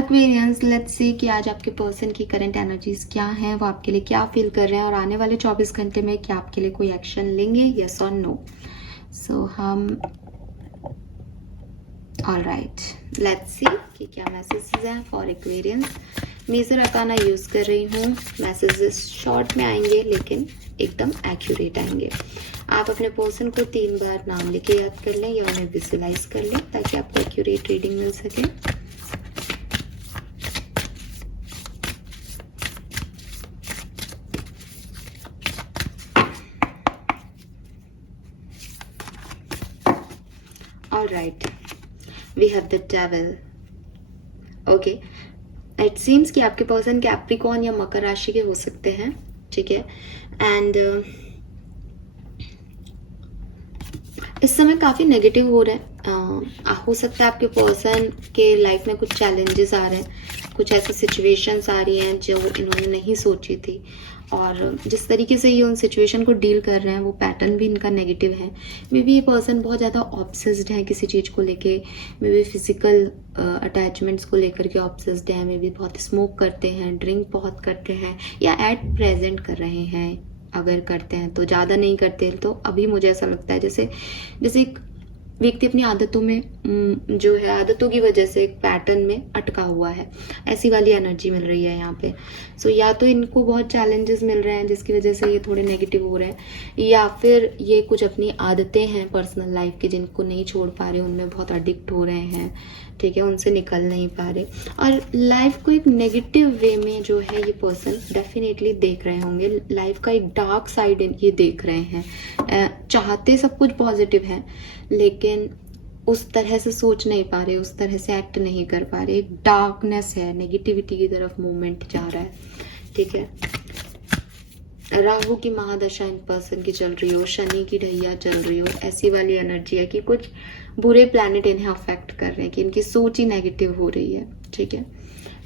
Aquarians, let's see कि आज आपके पर्सन की करंट एनर्जीज क्या हैं, वो आपके लिए क्या फील कर रहे हैं और आने वाले 24 घंटे में क्या आपके लिए कोई एक्शन लेंगे, यस और नो। सो हम ऑलराइट, लेट्स सी कि क्या मैसेजेस हैं फॉर एक्वेरियंस। मेजर अकाना यूज़ कर रही हूँ, मैसेजेस शॉर्ट में आएंगे लेकिन एकदम एक्यूरेट आएंगे। आप अपने पर्सन को 3 बार नाम लेके याद कर लें या उन्हें विजुलाइज कर लें ताकि आपको एक्यूरेट रीडिंग मिल सके। Alright, we have the devil. Okay, it seems कि आपके पर्सन कैप्रिकॉर्न या मकर राशि के हो सकते हैं, ठीक है। एंड इस समय काफ़ी नेगेटिव हो रहे हैं। हो सकता है आपके पर्सन के लाइफ में कुछ चैलेंजेस आ रहे हैं, कुछ ऐसी सिचुएशंस आ रही हैं जो इन्होंने नहीं सोची थी, और जिस तरीके से ये उन सिचुएशन को डील कर रहे हैं वो पैटर्न भी इनका नेगेटिव है। मे बी ये पर्सन बहुत ज़्यादा ऑब्सेस्ड है किसी चीज़ को लेके, मे बी फिजिकल अटैचमेंट्स को लेकर के ऑब्सेस्ड है, मे बी बहुत स्मोक करते हैं, ड्रिंक बहुत करते हैं या एट प्रेजेंट कर रहे हैं। अगर करते हैं तो ज़्यादा नहीं करते, तो अभी मुझे ऐसा लगता है जैसे एक व्यक्ति अपनी आदतों में जो है आदतों की वजह से एक पैटर्न में अटका हुआ है, ऐसी वाली एनर्जी मिल रही है यहाँ पे। सो या तो इनको बहुत चैलेंजेस मिल रहे हैं जिसकी वजह से ये थोड़े नेगेटिव हो रहे हैं, या फिर ये कुछ अपनी आदतें हैं पर्सनल लाइफ की जिनको नहीं छोड़ पा रहे, उनमें बहुत एडिक्ट हो रहे हैं, ठीक है, उनसे निकल नहीं पा रहे, और लाइफ को एक नेगेटिव वे में जो है ये पर्सन डेफिनेटली देख रहे होंगे। लाइफ का एक डार्क साइड ये देख रहे हैं। चाहते सब कुछ पॉजिटिव है लेकिन उस तरह से सोच नहीं पा रहे, उस तरह से एक्ट नहीं कर पा रहे, एक डार्कनेस है, नेगेटिविटी की तरफ मूवमेंट जा रहा है, ठीक है। राहु की महादशा इन पर्सन की चल रही हो, शनि की ढैया चल रही हो, ऐसी वाली एनर्जी है कि कुछ बुरे प्लैनेट इन्हें अफेक्ट कर रहे हैं, कि इनकी सोच ही नेगेटिव हो रही है, ठीक है।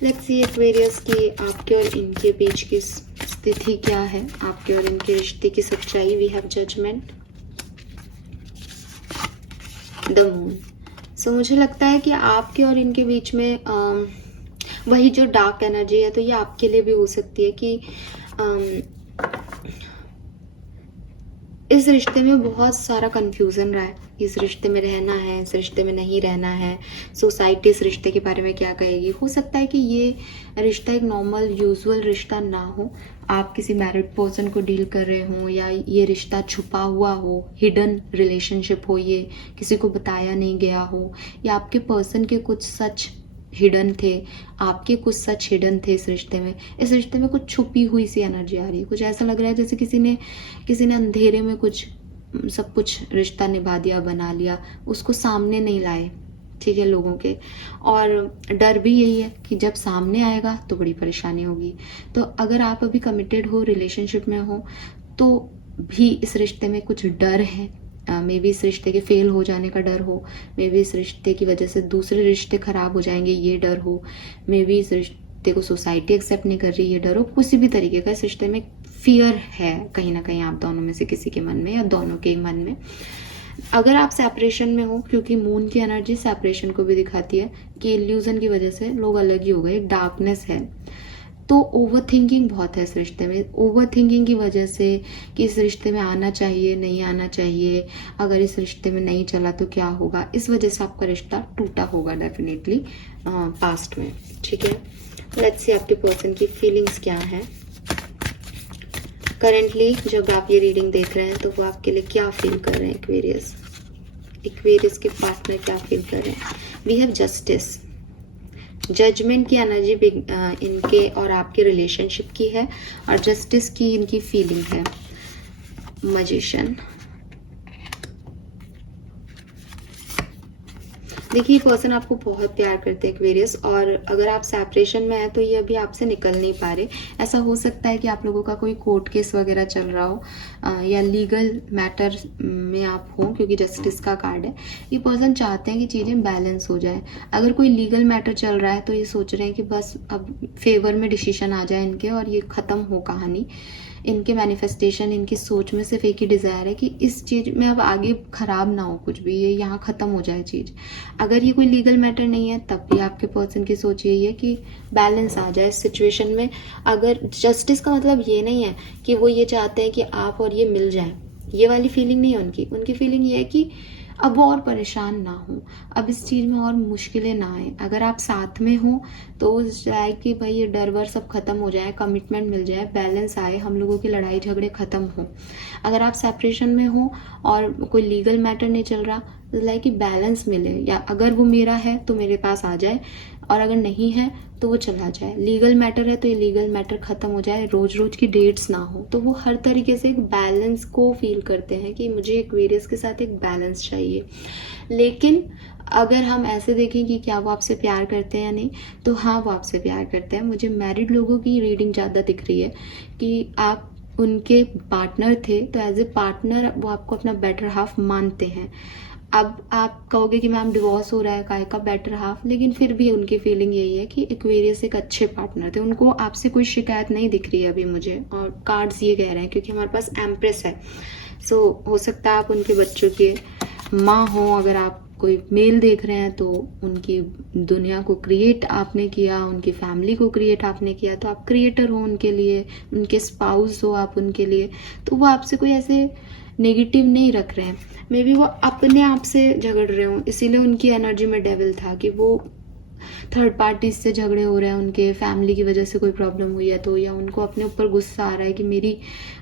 लेट्स सी एक्वेरियस की आपके और इनके बीच की स्थिति क्या है, आपके और इनके रिश्ते की सच्चाई। We have judgement, the moon. So मुझे लगता है कि आपके और इनके बीच में वही जो डार्क एनर्जी है, तो ये आपके लिए भी हो सकती है कि इस रिश्ते में बहुत सारा कंफ्यूजन रहा है, इस रिश्ते में रहना है, इस रिश्ते में नहीं रहना है, सोसाइटी इस रिश्ते के बारे में क्या कहेगी। हो सकता है कि ये रिश्ता एक नॉर्मल यूजुअल रिश्ता ना हो, आप किसी मैरिड पर्सन को डील कर रहे हो, या ये रिश्ता छुपा हुआ हो, हिडन रिलेशनशिप हो, ये किसी को बताया नहीं गया हो, या आपके पर्सन के कुछ सच हिडन थे, आपके कुछ सच हिडन थे इस रिश्ते में। इस रिश्ते में कुछ छुपी हुई सी एनर्जी आ रही है, कुछ ऐसा लग रहा है जैसे किसी ने अंधेरे में कुछ सब कुछ रिश्ता निभा दिया, बना लिया, उसको सामने नहीं लाए, ठीक है, लोगों के। और डर भी यही है कि जब सामने आएगा तो बड़ी परेशानी होगी। तो अगर आप अभी कमिटेड हो, रिलेशनशिप में हो, तो भी इस रिश्ते में कुछ डर है। मे बी इस रिश्ते के फेल हो जाने का डर हो, मे बी इस रिश्ते की वजह से दूसरे रिश्ते खराब हो जाएंगे ये डर हो, मे बी इस रिश्ते को सोसाइटी एक्सेप्ट नहीं कर रही ये डर हो। किसी भी तरीके का इस रिश्ते में फियर है कहीं ना कहीं आप दोनों में से किसी के मन में या दोनों के मन में। अगर आप सेपरेशन में हो, क्योंकि मून की एनर्जी सेपरेशन को भी दिखाती है कि इल्यूजन की वजह से लोग अलग ही हो गए, एक डार्कनेस है, तो ओवर थिंकिंग बहुत है इस रिश्ते में। ओवर थिंकिंग की वजह से कि इस रिश्ते में आना चाहिए, नहीं आना चाहिए, अगर इस रिश्ते में नहीं चला तो क्या होगा, इस वजह से आपका रिश्ता टूटा होगा डेफिनेटली पास्ट में, ठीक है। लेट्स सी आपके पर्सन की फीलिंग्स क्या हैं करेंटली। जब आप ये रीडिंग देख रहे हैं तो वो आपके लिए क्या फील कर रहे हैं, एक्वेरियस के पार्टनर क्या फील कर रहे हैं। वी हैव जस्टिस, जजमेंट की एनर्जी इनके और आपके रिलेशनशिप की है, और जस्टिस की इनकी फीलिंग है। मैजिशियन, देखिए पर्सन आपको बहुत प्यार करते हैं एक्वेरियस, और अगर आप सेपरेशन में हैं तो ये अभी आपसे निकल नहीं पा रहे। ऐसा हो सकता है कि आप लोगों का कोई कोर्ट केस वगैरह चल रहा हो, या लीगल मैटर में आप हो, क्योंकि जस्टिस का कार्ड है। ये पर्सन चाहते हैं कि चीज़ें बैलेंस हो जाए। अगर कोई लीगल मैटर चल रहा है तो ये सोच रहे हैं कि बस अब फेवर में डिसीजन आ जाए इनके और ये ख़त्म हो कहानी। इनके मैनिफेस्टेशन, इनकी सोच में सिर्फ एक ही डिज़ायर है कि इस चीज़ में अब आगे ख़राब ना हो कुछ भी, ये यहाँ ख़त्म हो जाए चीज़। अगर ये कोई लीगल मैटर नहीं है तब भी आपके पर्सन की सोच यही है कि बैलेंस आ जाए इस सिचुएशन में। अगर जस्टिस का मतलब ये नहीं है कि वो ये चाहते हैं कि आप और ये मिल जाएं, ये वाली फीलिंग नहीं है उनकी। उनकी फीलिंग ये है कि अब वो और परेशान ना हो, अब इस चीज़ में और मुश्किलें ना आए। अगर आप साथ में हो तो जाए कि भाई ये डर वर सब खत्म हो जाए, कमिटमेंट मिल जाए, बैलेंस आए, हम लोगों की लड़ाई झगड़े खत्म हो। अगर आप सेपरेशन में हो और कोई लीगल मैटर नहीं चल रहा, लाइक कि बैलेंस मिले, या अगर वो मेरा है तो मेरे पास आ जाए और अगर नहीं है तो वो चला जाए। लीगल मैटर है तो ये लीगल मैटर ख़त्म हो जाए, रोज़ रोज़ की डेट्स ना हो। तो वो हर तरीके से एक बैलेंस को फील करते हैं कि मुझे एक्वेरियस के साथ एक बैलेंस चाहिए। लेकिन अगर हम ऐसे देखें कि क्या वो आपसे प्यार करते हैं या नहीं, तो हाँ वो आपसे प्यार करते हैं। मुझे मैरिड लोगों की रीडिंग ज़्यादा दिख रही है कि आप उनके पार्टनर थे तो एज ए पार्टनर वो आपको अपना बेटर हाफ मानते हैं। अब आप कहोगे कि मैम डिवोर्स हो रहा है, काहे का बेटर हाफ, लेकिन फिर भी उनकी फीलिंग यही है कि एक्वेरियस एक अच्छे पार्टनर थे, उनको आपसे कोई शिकायत नहीं दिख रही है अभी मुझे। और कार्ड्स ये कह रहे हैं क्योंकि हमारे पास एम्प्रेस है, सो हो सकता है आप उनके बच्चों के माँ हो। अगर आप कोई मेल देख रहे हैं तो उनकी दुनिया को क्रिएट आपने किया, उनकी फैमिली को क्रिएट आपने किया, तो आप क्रिएटर हो उनके लिए, उनके स्पाउस हो आप उनके लिए। तो वो आपसे कोई ऐसे नेगेटिव नहीं रख रहे हैं, मे बी वो अपने आप से झगड़ रहे हो, इसीलिए उनकी एनर्जी में डेविल था कि वो थर्ड पार्टी से झगड़े हो रहे हैं, उनके फैमिली की वजह से कोई प्रॉब्लम हुई है तो, या उनको अपने ऊपर गुस्सा आ रहा है कि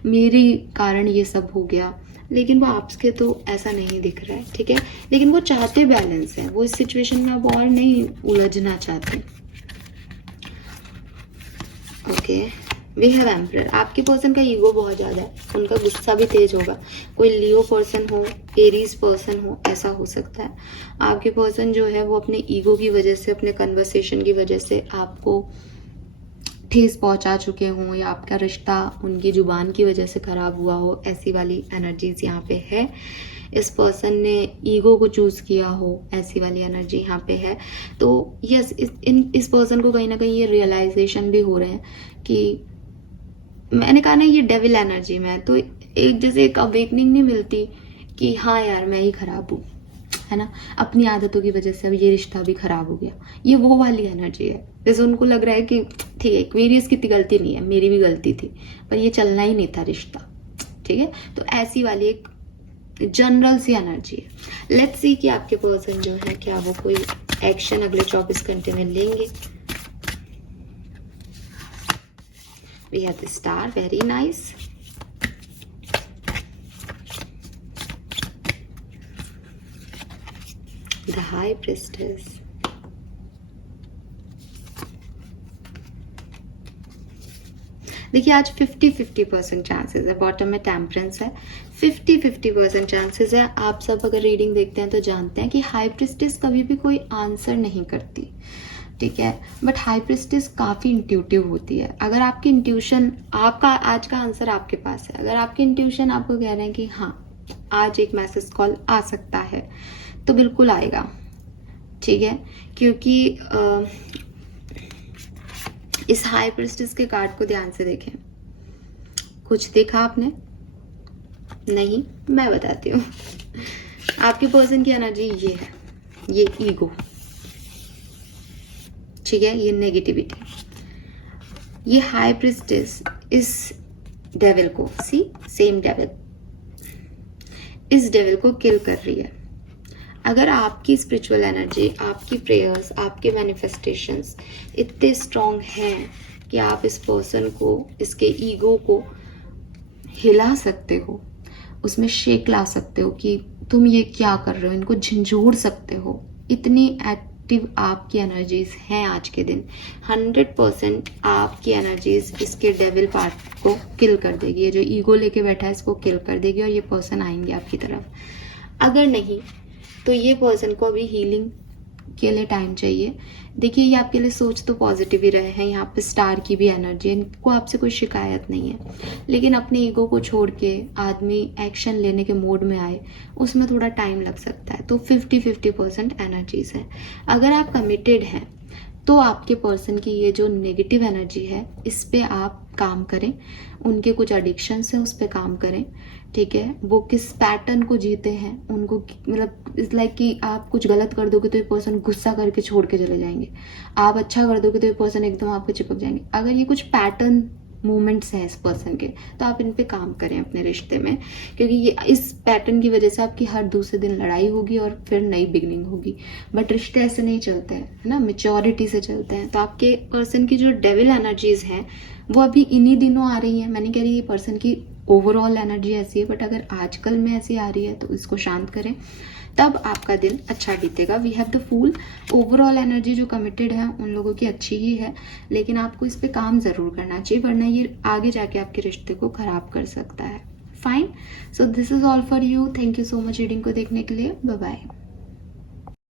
मेरी कारण ये सब हो गया। लेकिन वो आपके तो ऐसा नहीं दिख रहा है, ठीक है। लेकिन वो चाहते बैलेंस है, वो इस सिचुएशन में अब और नहीं उलझना चाहते। Okay, we have emperor. आपके पर्सन का ईगो बहुत ज़्यादा है, उनका गुस्सा भी तेज होगा। कोई लियो पर्सन हो, एरीज पर्सन हो, ऐसा हो सकता है। आपके पर्सन जो है वो अपने ईगो की वजह से, अपने कन्वर्सेशन की वजह से आपको ठेस पहुंचा चुके हों, या आपका रिश्ता उनकी जुबान की वजह से ख़राब हुआ हो, ऐसी वाली एनर्जीज यहाँ पे है। इस पर्सन ने ईगो को चूज़ किया हो, ऐसी वाली एनर्जी यहाँ पे है। तो यस, इस पर्सन को कहीं ना कहीं ये रियलाइजेशन भी हो रहे हैं कि मैंने कहा ना ये डेविल एनर्जी में है, तो एक जैसे एक अवेकनिंग नहीं मिलती कि हाँ यार मैं ही खराब हूँ, है ना, अपनी आदतों की वजह से अब ये रिश्ता भी खराब हो गया। ये वो वाली एनर्जी है, जैसे उनको लग रहा है कि ठीक है एक्वेरियस की गलती नहीं है, मेरी भी गलती थी, पर ये चलना ही नहीं था रिश्ता, ठीक है। तो ऐसी वाली एक जनरल सी एनर्जी है। लेट्स सी कि आपके पर्सन जो है क्या वो कोई एक्शन अगले 24 घंटे में लेंगे। We have the star, very nice. The High Priestess. देखिए आज 50-50% चांसेस है, बॉटम में टेम्परेंस है, 50-50% चांसेस है। आप सब अगर रीडिंग देखते हैं तो जानते हैं कि हाई प्रिस्टेस कभी भी कोई आंसर नहीं करती, ठीक है, बट हाई प्रिस्टेस काफ़ी इंट्यूटिव होती है। अगर आपकी इंट्यूशन, आपका आज का आंसर आपके पास है, अगर आपकी इंट्यूशन आपको कह रहे हैं कि हाँ आज एक मैसेज कॉल आ सकता है, तो बिल्कुल आएगा, ठीक है। क्योंकि इस हाई प्रिस्टेस के कार्ड को ध्यान से देखें। कुछ देखा आपने? नहीं, मैं बताती हूँ। आपके पर्सन की एनर्जी ये है, ये ईगो, ठीक है, ये नेगेटिविटी। ये हाई प्रिस्टेस इस डेविल को, सी सेम डेविल, इस डेविल को किल कर रही है। अगर आपकी स्पिरिचुअल एनर्जी, आपकी प्रेयर्स, आपके मैनिफेस्टेशंस इतने स्ट्रॉन्ग हैं कि आप इस पर्सन को, इसके ईगो को हिला सकते हो, उसमें शेक ला सकते हो कि तुम ये क्या कर रहे हो, इनको झंझोड़ सकते हो, इतनी एक्टिव आपकी एनर्जीज हैं आज के दिन, 100% आपकी एनर्जीज इसके डेविल पार्ट को किल कर देगी। ये जो ईगो लेके बैठा है इसको किल कर देगी और ये पर्सन आएंगे आपकी तरफ। अगर नहीं तो ये पर्सन को अभी हीलिंग के लिए टाइम चाहिए। देखिए ये आपके लिए सोच तो पॉजिटिव ही रहे हैं, यहाँ पे स्टार की भी एनर्जी है, इनको आपसे कोई शिकायत नहीं है, लेकिन अपने ईगो को छोड़ के आदमी एक्शन लेने के मोड में आए, उसमें थोड़ा टाइम लग सकता है। तो 50-50% एनर्जीज है। अगर आप कमिटेड हैं तो आपके पर्सन की ये जो नेगेटिव एनर्जी है इस पे आप काम करें, उनके कुछ एडिक्शंस हैं उस पे काम करें, ठीक है। वो किस पैटर्न को जीते हैं उनको, मतलब इट्स लाइक कि आप कुछ गलत कर दोगे तो ये पर्सन गुस्सा करके छोड़ के चले जाएंगे, आप अच्छा कर दोगे तो ये पर्सन एकदम आपको चिपक जाएंगे। अगर ये कुछ पैटर्न मूवमेंट्स हैं इस पर्सन के, तो आप इन पे काम करें अपने रिश्ते में, क्योंकि ये इस पैटर्न की वजह से आपकी हर दूसरे दिन लड़ाई होगी और फिर नई बिगनिंग होगी। बट रिश्ते ऐसे नहीं चलते हैं, है ना, मेच्योरिटी से चलते हैं। तो आपके पर्सन की जो डेविल एनर्जीज हैं वो अभी इन्हीं दिनों आ रही हैं। मैं नहीं कह रही ये पर्सन की ओवरऑल एनर्जी ऐसी है, बट अगर आजकल में ऐसी आ रही है तो इसको शांत करें, तब आपका दिन अच्छा बीतेगा। We have the fool. Overall energy जो कमिटेड है उन लोगों की अच्छी ही है, लेकिन आपको इस पे काम ज़रूर करना चाहिए, वरना ये आगे जाके आपके रिश्ते को ख़राब कर सकता है। Fine, so this is all for you. Thank you so much reading को देखने के लिए। Bye bye.